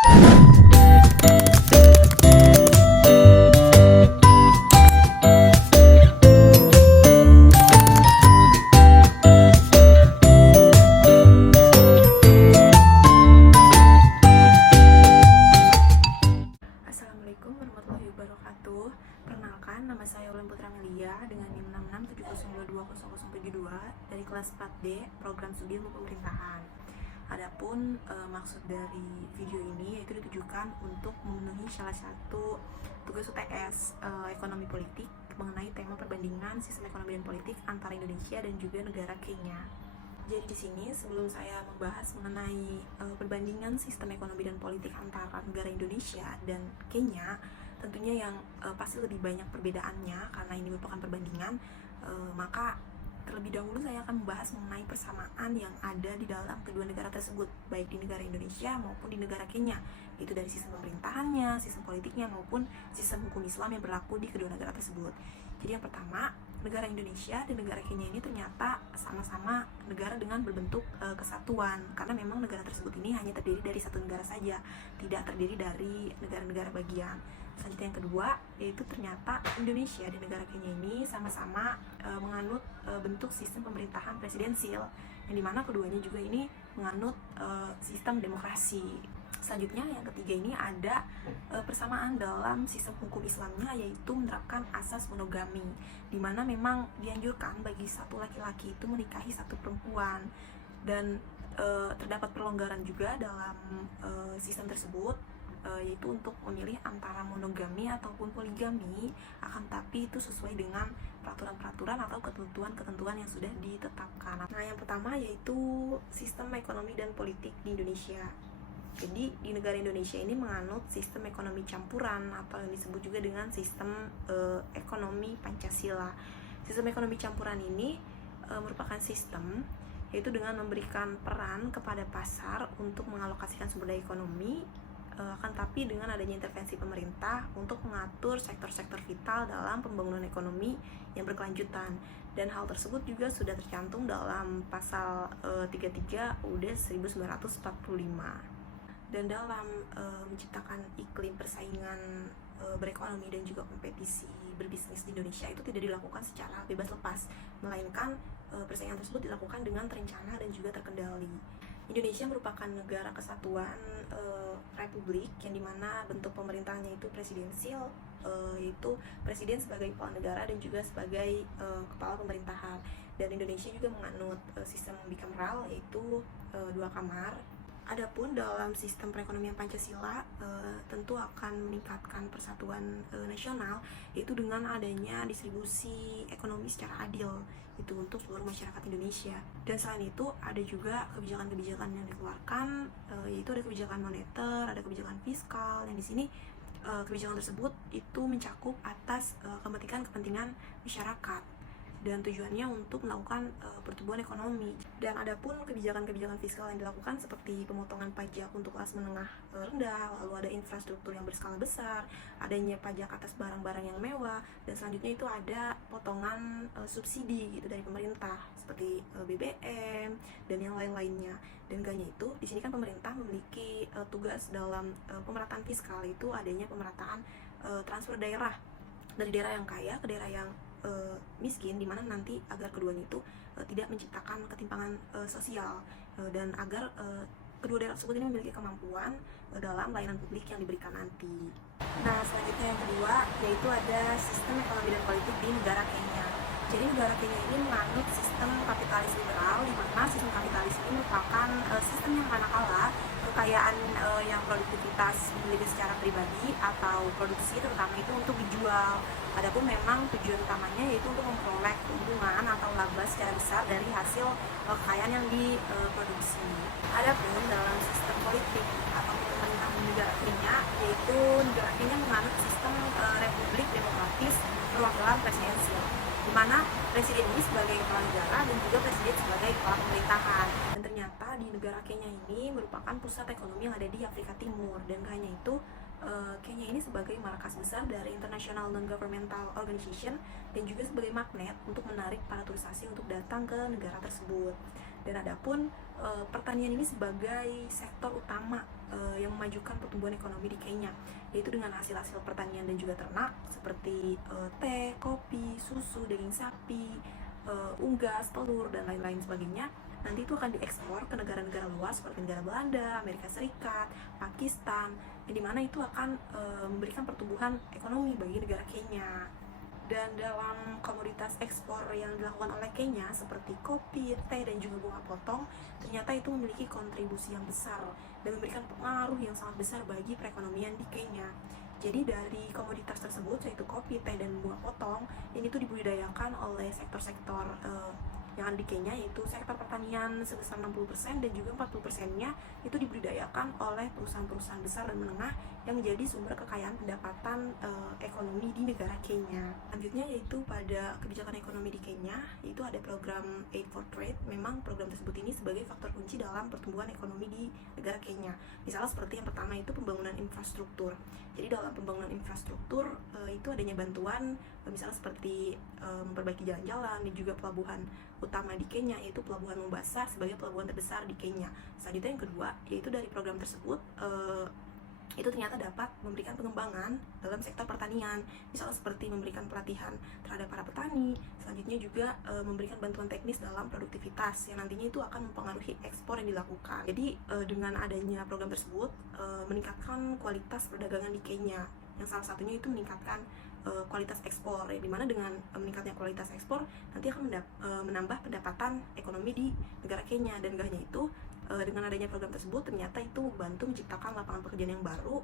Assalamualaikum warahmatullahi wabarakatuh. Perkenalkan, nama saya Ulan Putra Melia dengan NIM 6670200072 dari kelas 4D Program Studi Ilmu Pemerintahan. Adapun maksud dari video ini yaitu ditujukan untuk memenuhi salah satu tugas UTS ekonomi politik mengenai tema perbandingan sistem ekonomi dan politik antara Indonesia dan juga negara Kenya. Jadi di sini sebelum saya membahas mengenai perbandingan sistem ekonomi dan politik antara negara Indonesia dan Kenya, tentunya yang pasti lebih banyak perbedaannya karena ini merupakan perbandingan, maka terlebih dahulu saya akan membahas mengenai persamaan yang ada di dalam kedua negara tersebut, baik di negara Indonesia maupun di negara Kenya, yaitu dari sistem pemerintahannya, sistem politiknya maupun sistem hukum Islam yang berlaku di kedua negara tersebut. Jadi yang pertama, negara Indonesia dan negara Kenya ini ternyata sama-sama negara dengan berbentuk kesatuan, karena memang negara tersebut ini hanya terdiri dari satu negara saja, tidak terdiri dari negara-negara bagian. Selanjutnya yang kedua, yaitu ternyata Indonesia dan negara Kenya ini sama-sama menganut bentuk sistem pemerintahan presidensil, yang dimana keduanya juga ini menganut sistem demokrasi. Selanjutnya yang ketiga ini ada persamaan dalam sistem hukum Islamnya, yaitu menerapkan asas monogami, di mana memang dianjurkan bagi satu laki-laki itu menikahi satu perempuan, dan terdapat perlonggaran juga dalam sistem tersebut, yaitu untuk memilih antara monogami ataupun poligami, akan tapi itu sesuai dengan peraturan-peraturan atau ketentuan-ketentuan yang sudah ditetapkan. Nah, yang pertama yaitu sistem ekonomi dan politik di Indonesia. Jadi di negara Indonesia ini menganut sistem ekonomi campuran atau yang disebut juga dengan sistem ekonomi Pancasila. Sistem ekonomi campuran ini merupakan sistem yaitu dengan memberikan peran kepada pasar untuk mengalokasikan sumber daya ekonomi, akan tapi dengan adanya intervensi pemerintah untuk mengatur sektor-sektor vital dalam pembangunan ekonomi yang berkelanjutan. Dan hal tersebut juga sudah tercantum dalam pasal 33 UUD 1945. Dan dalam menciptakan iklim persaingan berekonomi dan juga kompetisi berbisnis di Indonesia itu tidak dilakukan secara bebas lepas, melainkan persaingan tersebut dilakukan dengan terencana dan juga terkendali. Indonesia merupakan negara kesatuan republik yang dimana bentuk pemerintahannya itu presidensil, yaitu presiden sebagai kepala negara dan juga sebagai kepala pemerintahan. Dan Indonesia juga menganut sistem bikameral, yaitu 2 kamar. Adapun dalam sistem perekonomian Pancasila tentu akan meningkatkan persatuan nasional, yaitu dengan adanya distribusi ekonomi secara adil itu untuk seluruh masyarakat Indonesia. Dan selain itu ada juga kebijakan-kebijakan yang dikeluarkan, yaitu ada kebijakan moneter, ada kebijakan fiskal, yang di sini kebijakan tersebut itu mencakup atas kepentingan masyarakat dan tujuannya untuk melakukan pertumbuhan ekonomi. Dan adapun kebijakan-kebijakan fiskal yang dilakukan seperti pemotongan pajak untuk kelas menengah rendah, lalu ada infrastruktur yang berskala besar, adanya pajak atas barang-barang yang mewah, dan selanjutnya itu ada potongan subsidi gitu dari pemerintah seperti BBM dan yang lain-lainnya. Dan gaknya itu di sini kan pemerintah memiliki tugas dalam pemerataan fiskal, itu adanya pemerataan transfer daerah dari daerah yang kaya ke daerah yang miskin, dimana nanti agar keduanya itu tidak menciptakan ketimpangan sosial, dan agar kedua daerah tersebut ini memiliki kemampuan dalam layanan publik yang diberikan nanti. Nah, selanjutnya yang kedua yaitu ada sistem ekonomi dan politik di negara Kenya. Jadi negara Kenya ini menganut sistem kapitalis liberal, di mana sistem kapitalis ini merupakan sistem yang manakala kekayaan yang produktivitas dimiliki secara pribadi atau produksi terutama itu untuk dijual. Adapun memang tujuan utamanya yaitu untuk memperoleh keuntungan atau laba secara besar dari hasil kekayaan yang diproduksi. Adapun dalam sistem politik atau pemerintahan negara Kenya, yaitu negara Kenya menganut sistem republik demokratis perwakilan presidensial, di mana presiden ini sebagai kepala negara dan juga presiden sebagai kepala pemerintahan. Dan ternyata di negara Kenya ini merupakan pusat ekonomi yang ada di Afrika Timur, dan hanya itu Kenya ini sebagai markas besar dari International Non-Governmental Organization dan juga sebagai magnet untuk menarik para turis asing untuk datang ke negara tersebut. Dan adapun pertanian ini sebagai sektor utama yang memajukan pertumbuhan ekonomi di Kenya, yaitu dengan hasil-hasil pertanian dan juga ternak seperti teh, kopi, susu, daging sapi, unggas, telur, dan lain-lain sebagainya. Nanti itu akan diekspor ke negara-negara luas seperti negara Belanda, Amerika Serikat, Pakistan, yang dimana itu akan memberikan pertumbuhan ekonomi bagi negara Kenya. Dan dalam komoditas ekspor yang dilakukan oleh Kenya seperti kopi, teh, dan juga bunga potong, ternyata itu memiliki kontribusi yang besar dan memberikan pengaruh yang sangat besar bagi perekonomian di Kenya. Jadi dari komoditas tersebut, yaitu kopi, teh, dan bunga potong, ini tuh dibudidayakan oleh sektor-sektor yang ada di Kenya, yaitu sektor pertanian sebesar 60% dan juga 40%-nya itu dibudidayakan oleh perusahaan-perusahaan besar dan menengah yang menjadi sumber kekayaan pendapatan ekonomi di negara Kenya. Selanjutnya yaitu pada kebijakan ekonomi di Kenya, yaitu ada program Aid for Trade. Memang program tersebut ini sebagai faktor kunci dalam pertumbuhan ekonomi di negara Kenya. Misalnya seperti yang pertama itu pembangunan infrastruktur. Jadi dalam pembangunan infrastruktur itu adanya bantuan misalnya seperti memperbaiki jalan-jalan dan juga pelabuhan utama di Kenya, yaitu pelabuhan Mombasa sebagai pelabuhan terbesar di Kenya. Selanjutnya yang kedua yaitu dari program tersebut itu ternyata dapat memberikan pengembangan dalam sektor pertanian, misalnya seperti memberikan pelatihan terhadap para petani, selanjutnya juga memberikan bantuan teknis dalam produktivitas yang nantinya itu akan mempengaruhi ekspor yang dilakukan. Jadi dengan adanya program tersebut meningkatkan kualitas perdagangan di Kenya, yang salah satunya itu meningkatkan kualitas ekspor, ya, dimana dengan meningkatnya kualitas ekspor nanti akan menambah pendapatan ekonomi di negara Kenya. Dan gak hanya itu, dengan adanya program tersebut ternyata itu membantu menciptakan lapangan pekerjaan yang baru,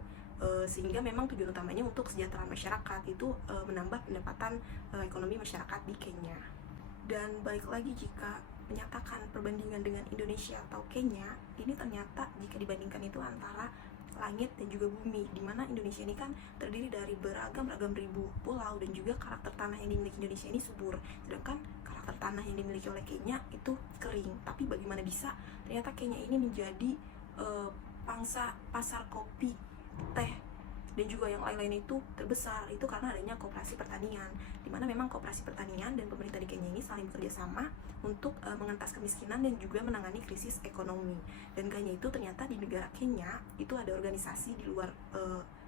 sehingga memang tujuan utamanya untuk kesejahteraan masyarakat, itu menambah pendapatan ekonomi masyarakat di Kenya. Dan balik lagi, jika menyatakan perbandingan dengan Indonesia atau Kenya, ini ternyata jika dibandingkan itu antara langit dan juga bumi, dimana Indonesia ini kan terdiri dari beragam ribu pulau dan juga karakter tanah yang dimiliki Indonesia ini subur, sedangkan karakter tanah yang dimiliki oleh Kenya itu kering. Tapi bagaimana bisa ternyata Kenya ini menjadi pangsa pasar kopi, teh, dan juga yang lain-lain itu terbesar, itu karena adanya koperasi pertanian, dimana memang koperasi pertanian dan pemerintah di Kenya ini saling bekerja sama untuk mengentas kemiskinan dan juga menangani krisis ekonomi. Dan Kenya itu ternyata di negara Kenya itu ada organisasi di luar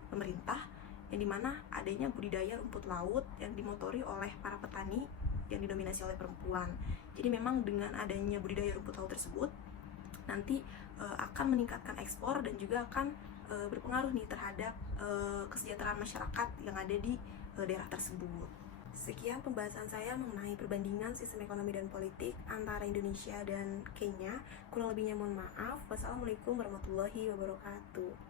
pemerintah, yang dimana adanya budidaya rumput laut yang dimotori oleh para petani yang didominasi oleh perempuan. Jadi memang dengan adanya budidaya rumput laut tersebut nanti akan meningkatkan ekspor dan juga akan berpengaruh nih terhadap kesejahteraan masyarakat yang ada di daerah tersebut. Sekian pembahasan saya mengenai perbandingan sistem ekonomi dan politik antara Indonesia dan Kenya. Kurang lebihnya mohon maaf. Wassalamualaikum warahmatullahi wabarakatuh.